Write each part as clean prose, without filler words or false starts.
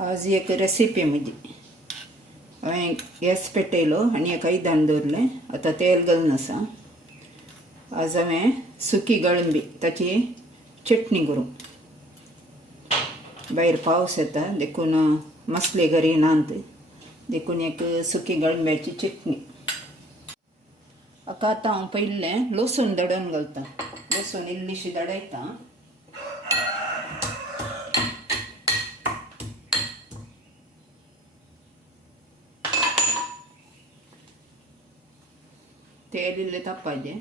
आज एक रेसिपी म्हजी हांवें गॅस पेटयलो आनी एका इदान दवरलें. आतां तेल घालून आसा. आज हांवें सुकी गळंबी ताची चटणी करूं. भायर पावस येता देखून मसले घरी नात देखून एक सुकी गळंब्याची चटणी. आतां हांव पयलें लसूण दडोवन घालता. लसूण इल्लीशी दडयता. तेल इल्लें तापपाचें.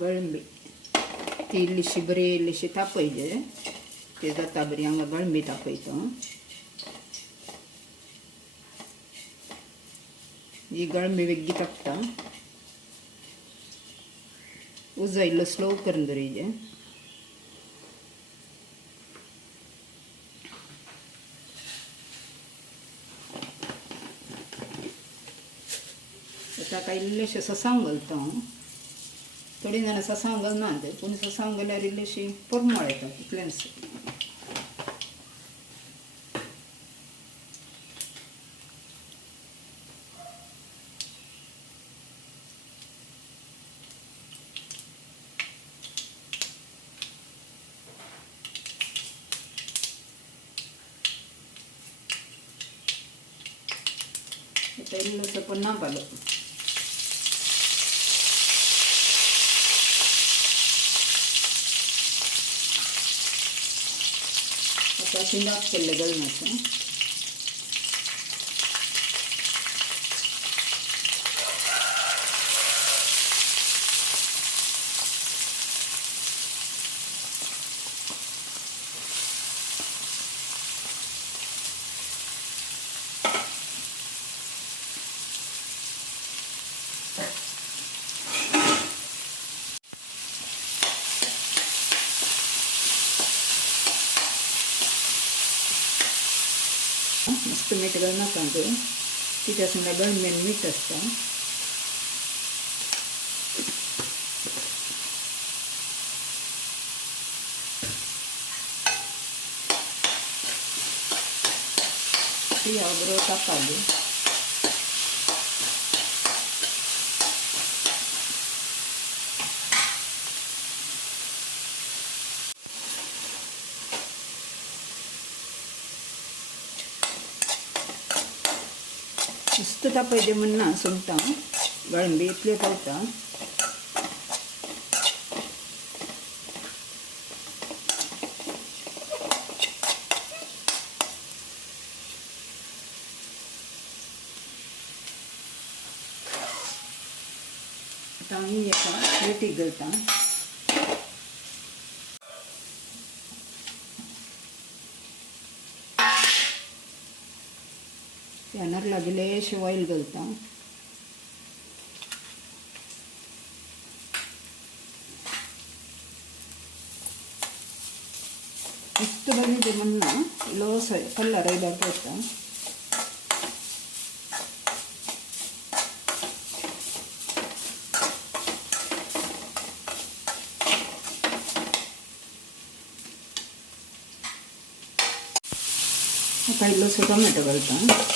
गळंबी ती इल्लीशी बरी इल्लीशी तापयचें. ते जाता बरी हांगा गळंबी तापयता. ही गळंबी वेग्गी तापता. उजो इल्लो स्लो करून दवरिचें. ताका इल्लेशें ससांव घालता हांव. थोडी जाणां ससांव घालनात पूण ससांव घाल्यार इल्लीशी परमळ येता तितलेंच. आता इल्लोसो पुन्हा पालो. आता शिंगाक केल्लें घालून आसा. मस्त मीठ घालून नाका कित्याक सांगल्यार गळंबेन मीठ आसता. ती हांव बरो तापपाली. मस्त तापयचें म्हणना सुंगटां गळंबी इतल्यो तावता. आतां हांव एका प्लेटीक घालता. त्यानर लागलेशें ऑयल घालता. मस्त बरें म्हणना इल्लोसो कलर आयल्यार पळयता. आतां इल्लोसो टोमॅटो घालता.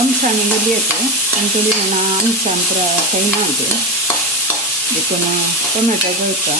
अंशाने मदी येतो पण थोडी जाणां अंशान खायनात देखून टोमॅटो घालता.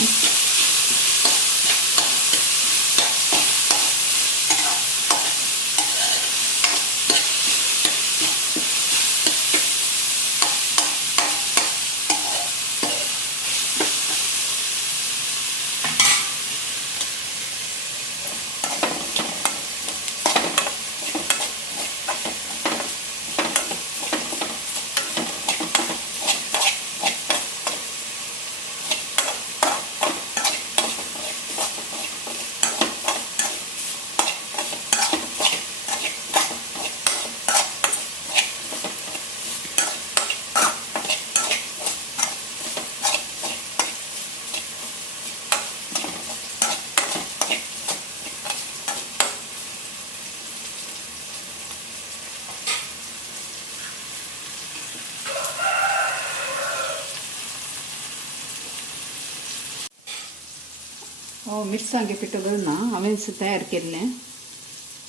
हो मिरसांगे पिठो घालना हांवें तयार केल्लें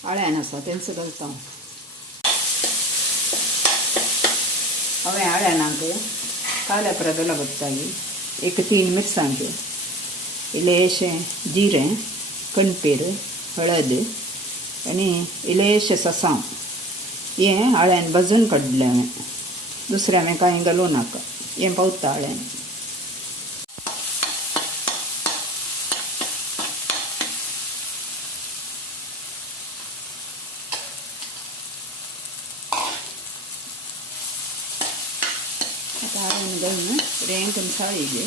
आळ्यान आसा तेंच घालता हांवें आळ्यानाक काल्या प्रदला घालताली एक 3 मिरसांग्यो इल्लेशें जिरें कणपेर हळद आनी इल्लेशें सासांव हें आळ्यान भाजून काडलें हांवें दुसरें हांवें कांय घालूं नाका हें पावता आळ्यान आता आळ्यान घालून रें करून साळयली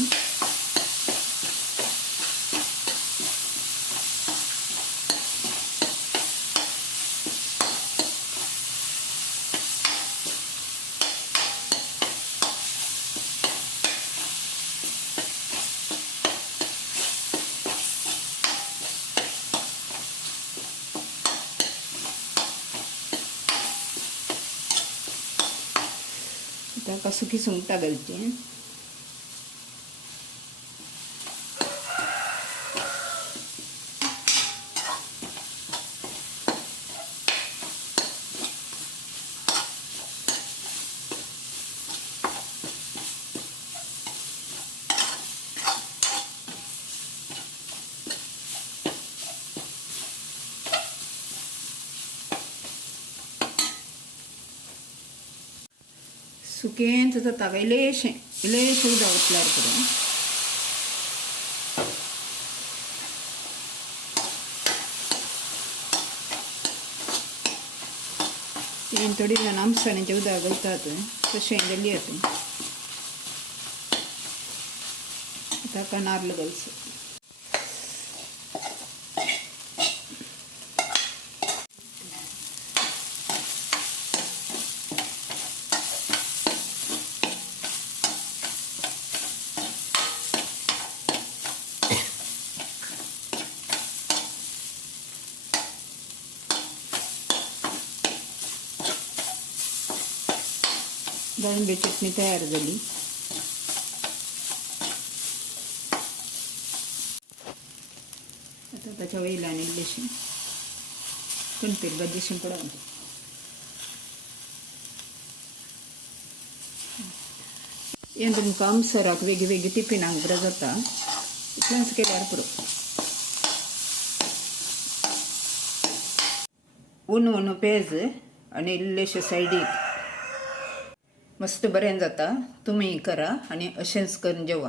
ताका सुकी सुंगटां घालचीं सुकेंच जाता इल्लेशें उदक ओतल्यार पुरो तीन थोडी जाण आमसाणीचें उदक घालतात तशें जाली आतां ताका नाल्ल घालचो गळंबी चटणी तयार झाली आता ताच्या वयल्यान इल्लीशी कणपेर भाजीशी पडोवन हें तुमकां आमसराक वेगळी टिफिनाक बरें जाता इतलेंच केल्यार पुरो ऊन पेज आनी इल्लेशे सायडीक मस्त बरें जाता तुमी करा आनी अशेंच करून जेवा